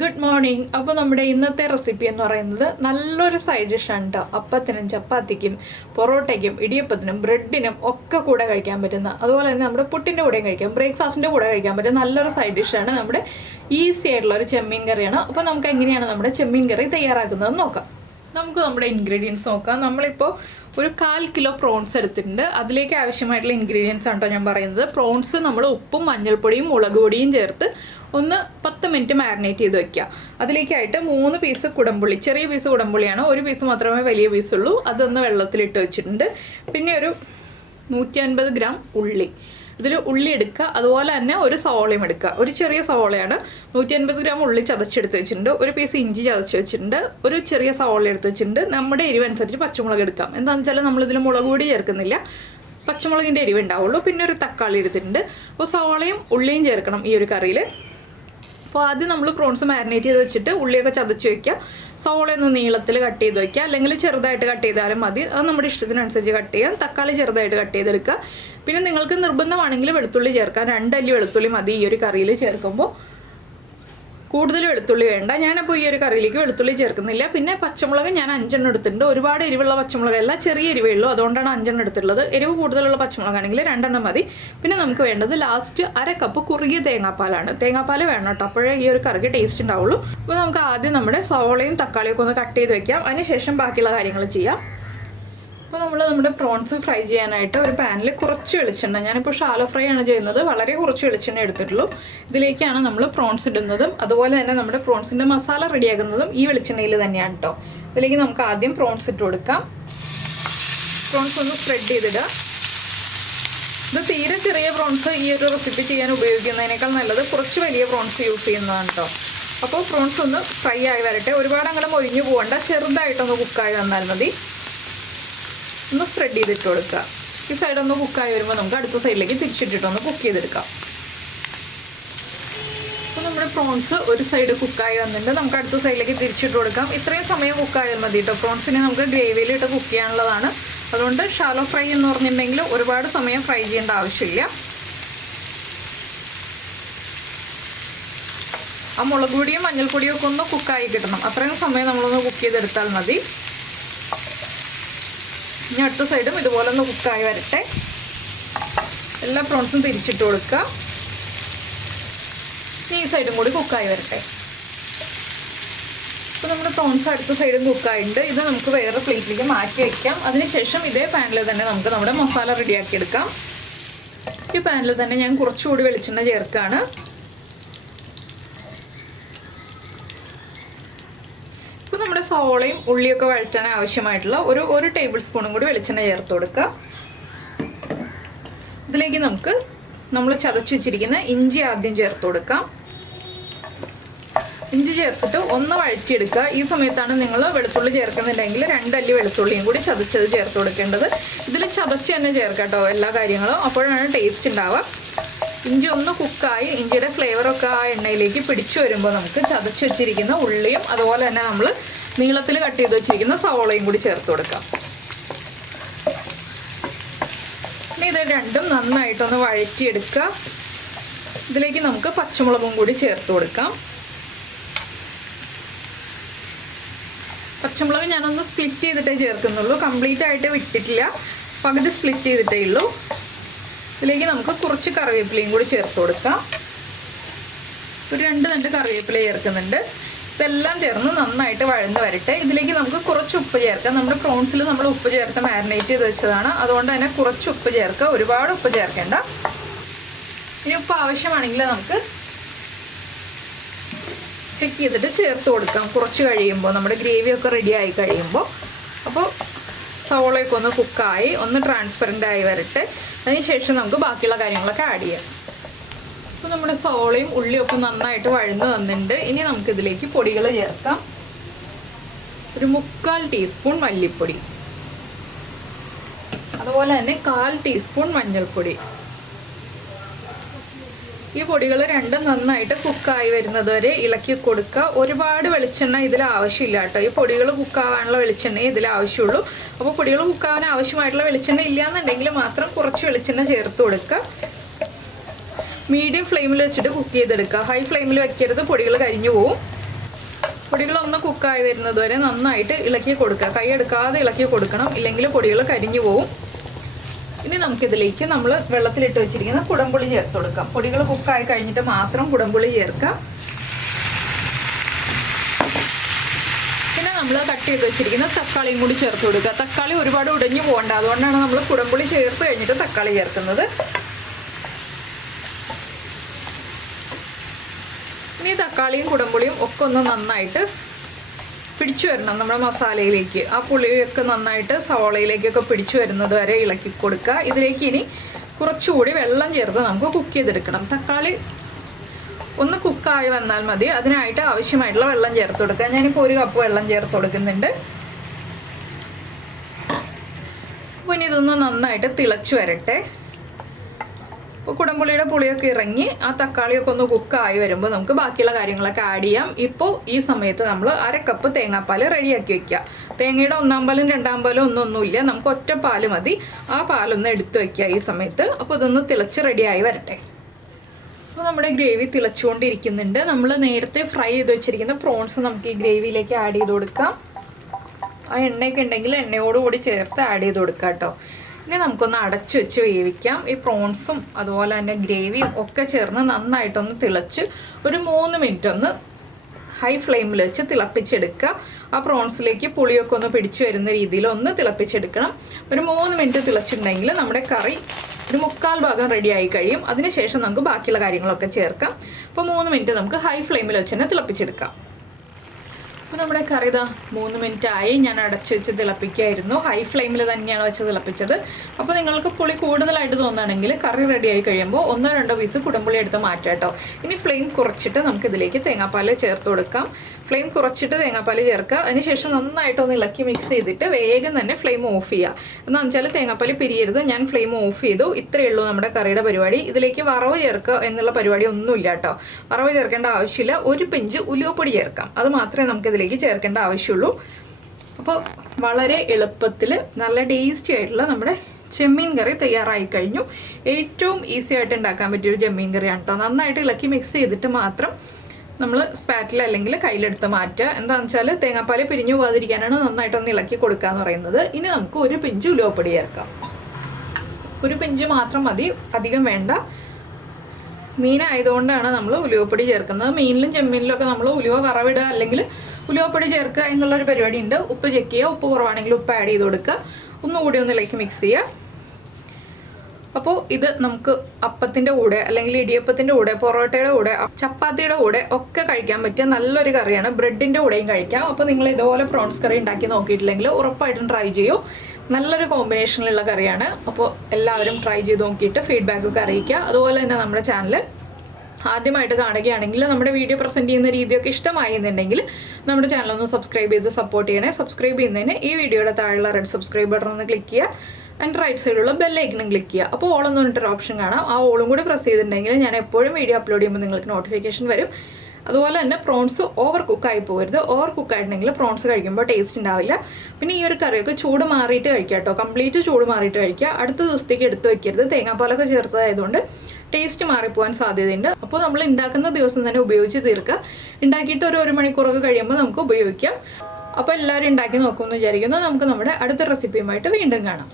Good morning. അപ്പോൾ നമ്മുടെ ഇന്നത്തെ റെസിപ്പി എന്ന് പറയുന്നത് നല്ലൊരു സൈഡ് ഡിഷാണ് കേട്ടോ. അപ്പത്തിനും ചപ്പാത്തിക്കും പൊറോട്ടയ്ക്കും ഇടിയപ്പത്തിനും ബ്രെഡിനും ഒക്കെ കൂടെ കഴിക്കാൻ പറ്റുന്ന, അതുപോലെ തന്നെ നമ്മുടെ പുട്ടിൻ്റെ കൂടെയും കഴിക്കാം, ബ്രേക്ക്ഫാസ്റ്റിൻ്റെ കൂടെ കഴിക്കാൻ പറ്റുന്ന നല്ലൊരു സൈഡ് ഡിഷാണ് നമ്മുടെ ഈസി ആയിട്ടുള്ള ഒരു ചെമ്മീൻ കറിയാണ്. അപ്പോൾ നമുക്ക് എങ്ങനെയാണ് നമ്മുടെ ചെമ്മീൻ കറി തയ്യാറാക്കുന്നതെന്ന് നോക്കാം. നമുക്ക് നമ്മുടെ ഇൻഗ്രീഡിയൻസ് നോക്കാം. നമ്മളിപ്പോൾ ഒരു 1/4 കിലോ പ്രോൺസ് എടുത്തിട്ടുണ്ട്. അതിലേക്ക് ആവശ്യമായിട്ടുള്ള ഇൻഗ്രീഡിയൻസ് ആണ് കേട്ടോ ഞാൻ പറയുന്നത്. പ്രോൺസ് നമ്മൾ ഉപ്പും മഞ്ഞൾപ്പൊടിയും മുളക് പൊടിയും ചേർത്ത് ഒന്ന് 10 മിനിറ്റ് മാരിനേറ്റ് ചെയ്ത് വെക്കുക. അതിലേക്കായിട്ട് 3 പീസ് കുടംപുളി, ചെറിയ പീസ് കുടംപുളിയാണ്, ഒരു പീസ് മാത്രമേ വലിയ പീസുള്ളൂ, അതൊന്ന് വെള്ളത്തിലിട്ട് വെച്ചിട്ടുണ്ട്. പിന്നെ ഒരു 150 ഗ്രാം ഉള്ളി, ഇതിൽ ഉള്ളി എടുക്കുക. അതുപോലെ തന്നെ ഒരു സവോളയും എടുക്കുക. ഒരു ചെറിയ സവോളയാണ്. 150 ഗ്രാം ഉള്ളി ചതച്ചെടുത്ത് വെച്ചിട്ടുണ്ട്. ഒരു പീസ് ഇഞ്ചി ചതച്ച് വെച്ചിട്ടുണ്ട്. ഒരു ചെറിയ സവോള എടുത്ത് വെച്ചിട്ടുണ്ട്. നമ്മുടെ എരിവനുസരിച്ച് പച്ചമുളക് എടുക്കാം. എന്താണെന്ന് വെച്ചാൽ നമ്മളിതിൽ മുളക് പൊടി ചേർക്കുന്നില്ല, പച്ചമുളകിൻ്റെ എരിവ് ഉണ്ടാവുള്ളൂ. പിന്നെ ഒരു തക്കാളി എടുത്തിട്ടുണ്ട്. അപ്പോൾ സവോളയും ഉള്ളിയും ചേർക്കണം ഈ ഒരു കറിയിൽ. അപ്പോൾ ആദ്യം നമ്മൾ പ്രോൺസ് മാരിനേറ്റ് ചെയ്ത് വെച്ചിട്ട് ഉള്ളിയൊക്കെ ചതച്ച് വയ്ക്കുക. സവോളയൊന്ന് നീളത്തിൽ കട്ട് ചെയ്ത് വയ്ക്കുക, അല്ലെങ്കിൽ ചെറുതായിട്ട് കട്ട് ചെയ്താലും മതി, അത് നമ്മുടെ ഇഷ്ടത്തിനനുസരിച്ച് കട്ട് ചെയ്യാം. തക്കാളി ചെറുതായിട്ട് കട്ട് ചെയ്തെടുക്കുക. പിന്നെ നിങ്ങൾക്ക് നിർബന്ധമാണെങ്കിൽ വെളുത്തുള്ളി ചേർക്കാം. 2 അല്ലി വെളുത്തുള്ളി മതി ഈ ഒരു കറിയിൽ ചേർക്കുമ്പോൾ. കൂടുതൽ വെളുത്തുള്ളി വേണ്ട. ഞാനപ്പോൾ ഈ ഒരു കറിയിലേക്ക് വെളുത്തുള്ളി ചേർക്കുന്നില്ല. പിന്നെ പച്ചമുളക് ഞാൻ 5 എണ്ണം എടുത്തിട്ടുണ്ട്. ഒരുപാട് എരിവുള്ള പച്ചമുളകല്ല, ചെറിയ എരിവേ ഉള്ളൂ, അതുകൊണ്ടാണ് 5 എണ്ണം എടുത്തിട്ടുള്ളത്. എരിവ് കൂടുതലുള്ള പച്ചമുളകാണെങ്കിൽ 2 എണ്ണം മതി. പിന്നെ നമുക്ക് വേണ്ടത് ലാസ്റ്റ് 1/2 കപ്പ് കുറുകിയ തേങ്ങാപ്പാലാണ്. തേങ്ങാപ്പാൽ വേണം കേട്ടോ, അപ്പോഴേ ഈ ഒരു കറിക്ക് ടേസ്റ്റ് ഉണ്ടാവുള്ളൂ. അപ്പോൾ നമുക്ക് ആദ്യം നമ്മുടെ സവോളയും തക്കാളിയൊക്കെ ഒന്ന് കട്ട് ചെയ്ത് വെക്കാം. അതിനുശേഷം ബാക്കിയുള്ള കാര്യങ്ങൾ ചെയ്യാം. അപ്പോൾ നമ്മുടെ പ്രോൺസ് ഫ്രൈ ചെയ്യാനായിട്ട് ഒരു പാനിൽ കുറച്ച് വെളിച്ചെണ്ണ, ഞാനിപ്പോൾ ഷാലോ ഫ്രൈ ആണ് ചെയ്യുന്നത്, വളരെ കുറച്ച് വെളിച്ചെണ്ണ എടുത്തിട്ടുള്ളൂ. ഇതിലേക്കാണ് നമ്മൾ പ്രോൺസ് ഇടുന്നതും അതുപോലെ തന്നെ നമ്മുടെ പ്രോൺസിൻ്റെ മസാല റെഡിയാക്കുന്നതും ഈ വെളിച്ചെണ്ണയിൽ തന്നെയാണ് കേട്ടോ. ഇതിലേക്ക് നമുക്ക് ആദ്യം പ്രോൺസ് ഇട്ട് കൊടുക്കാം. പ്രോൺസ് ഒന്ന് സ്പ്രെഡ് ചെയ്തിടുക. ഇത് തീരെ ചെറിയ പ്രോൺസ് ഈ ഒരു റെസിപ്പി ചെയ്യാൻ ഉപയോഗിക്കുന്നതിനേക്കാൾ നല്ലത് കുറച്ച് വലിയ പ്രോൺസ് യൂസ് ചെയ്യുന്നതാണ് കേട്ടോ. അപ്പോൾ പ്രോൺസ് ഒന്ന് ഫ്രൈ ആയി വരട്ടെ. ഒരുപാട് അങ്ങനെ മൊരിഞ്ഞു പോകണ്ട, ചെറുതായിട്ടൊന്ന് കുക്കായി വന്നാൽ മതി. ഒന്ന് സ്പ്രെഡ് ചെയ്തിട്ട് കൊടുക്കുക. ഈ സൈഡൊന്ന് കുക്കായി വരുമ്പോൾ നമുക്ക് അടുത്ത സൈഡിലേക്ക് തിരിച്ചിട്ടിട്ടൊന്ന് കുക്ക് ചെയ്തെടുക്കാം. അപ്പോൾ നമ്മുടെ പ്രോൺസ് ഒരു സൈഡ് കുക്കായി വന്നിട്ട് നമുക്ക് അടുത്ത സൈഡിലേക്ക് തിരിച്ചിട്ട് കൊടുക്കാം. ഇത്രയും സമയം കുക്കായാൽ മതി കേട്ടോ. പ്രോൺസിനെ നമുക്ക് ഗ്രേവിയിലിട്ട് കുക്ക് ചെയ്യാനുള്ളതാണ്. അതുകൊണ്ട് ഷാലോ ഫ്രൈ എന്ന് പറഞ്ഞിട്ടുണ്ടെങ്കിൽ ഒരുപാട് സമയം ഫ്രൈ ചെയ്യേണ്ട ആവശ്യമില്ല. ആ മുളക് പൊടിയും മഞ്ഞൾപ്പൊടിയും ഒക്കെ ഒന്ന് കുക്കായി കിട്ടണം, അത്രയും സമയം നമ്മളൊന്ന് കുക്ക് ചെയ്തെടുത്താൽ മതി. ഇനി അടുത്ത സൈഡും ഇതുപോലെ ഒന്ന് കുക്കായി വരട്ടെ. എല്ലാ പ്രോൺസും തിരിച്ചിട്ട് കൊടുക്കുക. ഈ സൈഡും കൂടി കുക്കായി വരട്ടെ. അപ്പോൾ നമ്മുടെ പ്രോൺസ് അടുത്ത സൈഡും കുക്കായിട്ടുണ്ട്. ഇത് നമുക്ക് വേറെ പ്ലേറ്റിലേക്ക് മാറ്റി വയ്ക്കാം. അതിനുശേഷം ഇതേ പാനിൽ തന്നെ നമുക്ക് നമ്മുടെ മസാല റെഡിയാക്കി എടുക്കാം. ഈ പാനിൽ തന്നെ ഞാൻ കുറച്ചുകൂടി വെളിച്ചെണ്ണ ചേർക്കുകയാണ്. നമ്മുടെ സവോളയും ഉള്ളിയൊക്കെ വഴറ്റാൻ ആവശ്യമായിട്ടുള്ള ഒരു ടേബിൾ സ്പൂണും കൂടി വെളിച്ചെണ്ണ ചേർത്ത് കൊടുക്കുക. ഇതിലേക്ക് നമുക്ക് നമ്മൾ ചതച്ച് വെച്ചിരിക്കുന്ന ഇഞ്ചി ആദ്യം ചേർത്ത് കൊടുക്കാം. ഇഞ്ചി ചേർത്തിട്ട് ഒന്ന് വഴറ്റിയെടുക്കുക. ഈ സമയത്താണ് നിങ്ങൾ വെളുത്തുള്ളി ചേർക്കുന്നുണ്ടെങ്കിൽ 2 അല്ലി വെളുത്തുള്ളിയും കൂടി ചതച്ചത് ചേർത്ത് കൊടുക്കേണ്ടത്. ഇതിൽ ചതച്ച് തന്നെ ചേർക്കാം കേട്ടോ എല്ലാ കാര്യങ്ങളും, അപ്പോഴാണ് ടേസ്റ്റ് ഉണ്ടാവുക. ഇഞ്ചി ഒന്ന് കുക്കായി ഇഞ്ചിയുടെ ഫ്ലേവറൊക്കെ ആ എണ്ണയിലേക്ക് പിടിച്ചു വരുമ്പോൾ നമുക്ക് ചതച്ച് വെച്ചിരിക്കുന്ന ഉള്ളിയും അതുപോലെ തന്നെ നമ്മൾ നീളത്തിൽ കട്ട് ചെയ്ത് വെച്ചിരിക്കുന്ന സവോളയും കൂടി ചേർത്ത് കൊടുക്കാം. ഇനി ഇത് രണ്ടും നന്നായിട്ടൊന്ന് വഴറ്റിയെടുക്കുക. ഇതിലേക്ക് നമുക്ക് പച്ചമുളകും കൂടി ചേർത്ത് കൊടുക്കാം. പച്ചമുളക് ഞാനൊന്ന് സ്പ്ലിറ്റ് ചെയ്തിട്ടേ ചേർക്കുന്നുള്ളൂ, കംപ്ലീറ്റ് ആയിട്ട് വിട്ടിട്ടില്ല, പകുതി സ്പ്ലിറ്റ് ചെയ്തിട്ടേ ഉള്ളൂ. ഇതിലേക്ക് നമുക്ക് കുറച്ച് കറിവേപ്പിലയും കൂടി ചേർത്ത് കൊടുക്കാം. ഒരു 2 തണ്ട് കറിവേപ്പില ചേർക്കുന്നുണ്ട്. ഇതെല്ലാം ചേർന്ന് നന്നായിട്ട് വഴന്ന് വരട്ടെ. ഇതിലേക്ക് നമുക്ക് കുറച്ച് ഉപ്പ് ചേർക്കാം. നമ്മുടെ പ്രോൺസിൽ നമ്മൾ ഉപ്പ് ചേർത്ത് മാരിനേറ്റ് ചെയ്ത് വെച്ചതാണ്, അതുകൊണ്ട് തന്നെ കുറച്ച് ഉപ്പ് ചേർക്കുക, ഒരുപാട് ഉപ്പ് ചേർക്കേണ്ട. ഇനി ഉപ്പ് ആവശ്യമാണെങ്കിൽ നമുക്ക് ചെക്ക് ചെയ്തിട്ട് ചേർത്ത് കൊടുക്കാം കുറച്ച് കഴിയുമ്പോൾ, നമ്മുടെ ഗ്രേവിയൊക്കെ റെഡി ആയി കഴിയുമ്പോൾ. അപ്പോൾ സവോളയൊക്കെ ഒന്ന് കുക്കായി ഒന്ന് ട്രാൻസ്പെറൻ്റ് ആയി വരട്ടെ. അതിനുശേഷം നമുക്ക് ബാക്കിയുള്ള കാര്യങ്ങളൊക്കെ ആഡ് ചെയ്യാം. അപ്പോൾ നമ്മുടെ സവോളയും ഉള്ളിയൊക്കെ നന്നായിട്ട് വഴന്ന് വന്നിട്ടുണ്ട്. ഇനി നമുക്കിതിലേക്ക് പൊടികൾ ചേർക്കാം. ഒരു 3/4 ടീസ്പൂൺ മല്ലിപ്പൊടി, അതുപോലെ തന്നെ 1/4 ടീസ്പൂൺ മഞ്ഞൾപ്പൊടി. ഈ പൊടികൾ രണ്ടും നന്നായിട്ട് കുക്കായി വരുന്നത് വരെ ഇളക്കി കൊടുക്കുക. ഒരുപാട് വെളിച്ചെണ്ണ ഇതിൽ ആവശ്യമില്ല കേട്ടോ. ഈ പൊടികൾ കുക്കാവാനുള്ള വെളിച്ചെണ്ണയെ ഇതിൽ ആവശ്യമുള്ളൂ. അപ്പോൾ പൊടികൾ കുക്കാവാൻ ആവശ്യമായിട്ടുള്ള വെളിച്ചെണ്ണ ഇല്ലയെന്നുണ്ടെങ്കിൽ മാത്രം കുറച്ച് വെളിച്ചെണ്ണ ചേർത്ത് കൊടുക്കുക. മീഡിയം ഫ്ലെയിമിൽ വെച്ചിട്ട് കുക്ക് ചെയ്തെടുക്കുക. ഹൈ ഫ്ലെയിമിൽ വെക്കരുത്, പൊടികൾ കരിഞ്ഞു പോവും. പൊടികളൊന്ന് കുക്കായി വരുന്നത് വരെ നന്നായിട്ട് ഇളക്കി കൊടുക്കുക. കൈ എടുക്കാതെ ഇളക്കി കൊടുക്കണം, ഇല്ലെങ്കിൽ പൊടികൾ കരിഞ്ഞു പോവും. ഇനി നമുക്കിതിലേക്ക് നമ്മൾ വെള്ളത്തിലിട്ട് വെച്ചിരിക്കുന്ന കുടംപുളി ചേർത്ത് കൊടുക്കാം. പൊടികൾ കുക്കായി കഴിഞ്ഞിട്ട് മാത്രം കുടംപുളി ചേർക്കാം. പിന്നെ നമ്മൾ കട്ട് ചെയ്ത് വെച്ചിരിക്കുന്ന തക്കാളിയും കൂടി ചേർത്ത് കൊടുക്കുക. തക്കാളി ഒരുപാട് ഉടഞ്ഞു പോകണ്ട, അതുകൊണ്ടാണ് നമ്മൾ കുടംപുളി ചേർത്ത് കഴിഞ്ഞിട്ട് തക്കാളി ചേർക്കുന്നത്. ഇനി തക്കാളിയും കുടംപുളിയും ഒക്കെ ഒന്ന് നന്നായിട്ട് പിടിച്ചു വരണം നമ്മുടെ മസാലയിലേക്ക്. ആ പുളിയൊക്കെ നന്നായിട്ട് സവോളയിലേക്കൊക്കെ പിടിച്ചു വരുന്നത് വരെ ഇളക്കി കൊടുക്കുക. ഇതിലേക്ക് ഇനി കുറച്ചുകൂടി വെള്ളം ചേർത്ത് നമുക്ക് കുക്ക് ചെയ്തെടുക്കണം. തക്കാളി ഒന്ന് കുക്കായി വന്നാൽ മതി. അതിനായിട്ട് ആവശ്യമായിട്ടുള്ള വെള്ളം ചേർത്ത് കൊടുക്കുക. ഞാനിപ്പോൾ 1 കപ്പ് വെള്ളം ചേർത്ത് കൊടുക്കുന്നുണ്ട്. അപ്പോൾ ഇനി ഇതൊന്ന് നന്നായിട്ട് തിളച്ച് വരട്ടെ. അപ്പോൾ കുടംപുളിയുടെ പുളിയൊക്കെ ഇറങ്ങി ആ തക്കാളിയൊക്കെ ഒന്ന് കുക്കായി വരുമ്പോൾ നമുക്ക് ബാക്കിയുള്ള കാര്യങ്ങളൊക്കെ ആഡ് ചെയ്യാം. ഇപ്പോൾ ഈ സമയത്ത് നമ്മൾ 1/2 കപ്പ് തേങ്ങാപ്പാൽ റെഡിയാക്കി വെക്കുക. തേങ്ങയുടെ 1-ാം പാലും 2-ാം പാലും ഒന്നൊന്നുമില്ല, നമുക്ക് ഒറ്റ പാല് മതി. ആ പാലൊന്ന് എടുത്ത് വെക്കുക ഈ സമയത്ത്. അപ്പോൾ ഇതൊന്ന് തിളച്ച് റെഡിയായി വരട്ടെ. അപ്പോൾ നമ്മുടെ ഗ്രേവി തിളച്ചുകൊണ്ടിരിക്കുന്നുണ്ട്. നമ്മൾ നേരത്തെ ഫ്രൈ ചെയ്ത് വെച്ചിരിക്കുന്ന പ്രോൺസ് നമുക്ക് ഈ ഗ്രേവിയിലേക്ക് ആഡ് ചെയ്ത് കൊടുക്കാം. ആ എണ്ണയൊക്കെ ഉണ്ടെങ്കിൽ എണ്ണയോടുകൂടി ചേർത്ത് ആഡ് ചെയ്ത് കൊടുക്കാം കേട്ടോ. ഇനി നമുക്കൊന്ന് അടച്ചു വെച്ച് വേവിക്കാം. ഈ പ്രോൺസും അതുപോലെ തന്നെ ഗ്രേവിയും ഒക്കെ ചേർന്ന് നന്നായിട്ടൊന്ന് തിളച്ച് ഒരു 3 മിനിറ്റ് ഒന്ന് ഹൈ ഫ്ലെയിമിൽ വെച്ച് തിളപ്പിച്ചെടുക്കുക. ആ പ്രോൺസിലേക്ക് പുളിയൊക്കെ ഒന്ന് പിടിച്ചു വരുന്ന രീതിയിൽ ഒന്ന് തിളപ്പിച്ചെടുക്കണം. ഒരു 3 മിനിറ്റ് തിളച്ചിട്ടുണ്ടെങ്കിൽ നമ്മുടെ കറി ഒരു 1/4 ഭാഗം റെഡി ആയി കഴിയും. അതിനുശേഷം നമുക്ക് ബാക്കിയുള്ള കാര്യങ്ങളൊക്കെ ചേർക്കാം. അപ്പോൾ 3 മിനിറ്റ് നമുക്ക് ഹൈ ഫ്ലെയിമിൽ വെച്ച് തന്നെ തിളപ്പിച്ചെടുക്കാം. അപ്പോൾ നമ്മുടെ കറി ഇതാ 3 മിനിറ്റ് ആയി. ഞാൻ അടച്ചു വെച്ച് തിളപ്പിക്കുകയായിരുന്നു. ഹൈ ഫ്ലെയിമിൽ തന്നെയാണ് വെച്ച് തിളപ്പിച്ചത്. അപ്പോൾ നിങ്ങൾക്ക് പുളി കൂടുതലായിട്ട് തോന്നുകയാണെങ്കിൽ കറി റെഡി ആയി കഴിയുമ്പോൾ 1-2 പീസ് കുടംപുളി എടുത്ത് മാറ്റാം കേട്ടോ. ഇനി ഫ്ലെയിം കുറച്ചിട്ട് നമുക്ക് ഇതിലേക്ക് തേങ്ങാപ്പാൽ ചേർത്ത് കൊടുക്കാം. ഫ്ലെയിം കുറച്ചിട്ട് തേങ്ങാപ്പാൽ ചേർക്കുക. അതിനുശേഷം നന്നായിട്ടൊന്ന് ഇളക്കി മിക്സ് ചെയ്തിട്ട് വേഗം തന്നെ ഫ്ലെയിം ഓഫ് ചെയ്യുക. എന്താണെന്ന് വെച്ചാൽ തേങ്ങാപ്പാൽ പിരിയരുത്. ഞാൻ ഫ്ലെയിം ഓഫ് ചെയ്തു. ഇത്രയേ ഉള്ളൂ നമ്മുടെ കറിയുടെ പരിപാടി. ഇതിലേക്ക് വറവ് ചേർക്കുക എന്നുള്ള പരിപാടി ഒന്നുമില്ല കേട്ടോ. വറവ് ചേർക്കേണ്ട ആവശ്യമില്ല. 1 പിഞ്ച് ഉലുവപ്പൊടി ചേർക്കാം. അത് മാത്രമേ നമുക്ക് ഇതിലേക്ക് ചേർക്കേണ്ട ആവശ്യമുള്ളൂ. അപ്പോൾ വളരെ എളുപ്പത്തിൽ നല്ല ടേസ്റ്റി ആയിട്ടുള്ള നമ്മുടെ ചെമ്മീൻ കറി തയ്യാറായി കഴിഞ്ഞു. ഏറ്റവും ഈസി ആയിട്ട് ഉണ്ടാക്കാൻ പറ്റിയൊരു ചെമ്മീൻ കറിയാണ് കേട്ടോ. നന്നായിട്ട് ഇളക്കി മിക്സ് ചെയ്തിട്ട് മാത്രം നമ്മൾ സ്പാറ്റിൽ അല്ലെങ്കിൽ കയ്യിലെടുത്ത് മാറ്റുക. എന്താണെന്ന് വെച്ചാൽ തേങ്ങാപ്പാൽ പിരിഞ്ഞു പോകാതിരിക്കാനാണ് നന്നായിട്ടൊന്ന് ഇളക്കി കൊടുക്കുക എന്ന് പറയുന്നത്. ഇനി നമുക്ക് 1 പിഞ്ച് ഉലുവപ്പൊടി ചേർക്കാം. 1 പിഞ്ച് മാത്രം മതി, അധികം വേണ്ട. മീനായതുകൊണ്ടാണ് നമ്മൾ ഉലുവപ്പൊടി ചേർക്കുന്നത്. മീനിലും ചെമ്മീനിലും ഒക്കെ നമ്മൾ ഉലുവ വറവിടുക അല്ലെങ്കിൽ ഉലുവപ്പൊടി ചേർക്കുക എന്നുള്ളൊരു പരിപാടി ഉണ്ട്. ഉപ്പ് ചെക്ക് ചെയ്യുക. ഉപ്പ് കുറവാണെങ്കിൽ ഉപ്പ് ആഡ് ചെയ്ത് കൊടുക്കുക. ഒന്നുകൂടി ഒന്ന് ഇളക്കി മിക്സ് ചെയ്യുക. അപ്പോൾ ഇത് നമുക്ക് അപ്പത്തിൻ്റെ കൂടെ അല്ലെങ്കിൽ ഇടിയപ്പത്തിൻ്റെ കൂടെ, പൊറോട്ടയുടെ കൂടെ, ചപ്പാത്തിയുടെ കൂടെ ഒക്കെ കഴിക്കാൻ പറ്റിയ നല്ലൊരു കറിയാണ്. ബ്രെഡിൻ്റെ കൂടെയും കഴിക്കാം. അപ്പോൾ നിങ്ങൾ ഇതുപോലെ പ്രോൺസ് കറി ഉണ്ടാക്കി നോക്കിയിട്ടില്ലെങ്കിൽ ഉറപ്പായിട്ടും ട്രൈ ചെയ്യൂ. നല്ലൊരു കോമ്പിനേഷനിലുള്ള കറിയാണ്. അപ്പോൾ എല്ലാവരും ട്രൈ ചെയ്ത് നോക്കിയിട്ട് ഫീഡ്ബാക്കൊക്കെ അറിയിക്കുക. അതുപോലെ തന്നെ നമ്മുടെ ചാനൽ ആദ്യമായിട്ട് കാണുകയാണെങ്കിൽ നമ്മുടെ വീഡിയോ പ്രസൻറ്റ് ചെയ്യുന്ന രീതിയൊക്കെ ഇഷ്ടമായി എന്നുണ്ടെങ്കിൽ നമ്മുടെ ചാനലൊന്ന് സബ്സ്ക്രൈബ് ചെയ്ത് സപ്പോർട്ട് ചെയ്യണേ. സബ്സ്ക്രൈബ് ചെയ്യുന്നതിന് ഈ വീഡിയോയുടെ താഴെയുള്ള റെഡ് സബ്സ്ക്രൈബ് ബട്ടൺ ഒന്ന് ക്ലിക്ക് ചെയ്യുക. ആൻഡ് റൈറ്റ് സൈഡിലുള്ള ബെല്ലൈക്കണും ക്ലിക്ക് ചെയ്യുക. അപ്പോൾ ഓളെന്ന് പറഞ്ഞിട്ടൊരു ഓപ്ഷൻ കാണാം. ആ ഓളും കൂടി പ്രസ് ചെയ്തിട്ടുണ്ടെങ്കിൽ ഞാൻ എപ്പോഴും വീഡിയോ അപ്ലോഡ് ചെയ്യുമ്പോൾ നിങ്ങൾക്ക് നോട്ടിഫിക്കേഷൻ വരും. അതുപോലെ തന്നെ പ്രോൺസ് ഓവർ കുക്കായി പോകരുത്. ഓവർ കുക്കായിട്ടുണ്ടെങ്കിൽ പ്രോൺസ് കഴിക്കുമ്പോൾ ടേസ്റ്റ് ഉണ്ടാവില്ല. പിന്നെ ഈ ഒരു കറിയൊക്കെ ചൂട് മാറിയിട്ട് കഴിക്കുക കേട്ടോ. കംപ്ലീറ്റ് ചൂട് മാറിയിട്ട് കഴിക്കുക. അടുത്ത ദിവസത്തേക്ക് എടുത്ത് വെക്കരുത്. തേങ്ങാപ്പാലൊക്കെ ചേർത്തതായതുകൊണ്ട് ടേസ്റ്റ് മാറിപ്പോകാൻ സാധ്യതയുണ്ട്. അപ്പോൾ നമ്മൾ ഉണ്ടാക്കുന്ന ദിവസം തന്നെ ഉപയോഗിച്ച് തീർക്കുക. ഉണ്ടാക്കിയിട്ട് ഒരു 1 മണിക്കൂറൊക്കെ കഴിയുമ്പോൾ നമുക്ക് ഉപയോഗിക്കാം. അപ്പോൾ എല്ലാവരും ഉണ്ടാക്കി നോക്കുമെന്ന് വിചാരിക്കുന്നു. നമുക്ക് നമ്മുടെ അടുത്ത റെസിപ്പിയുമായിട്ട് വീണ്ടും കാണാം.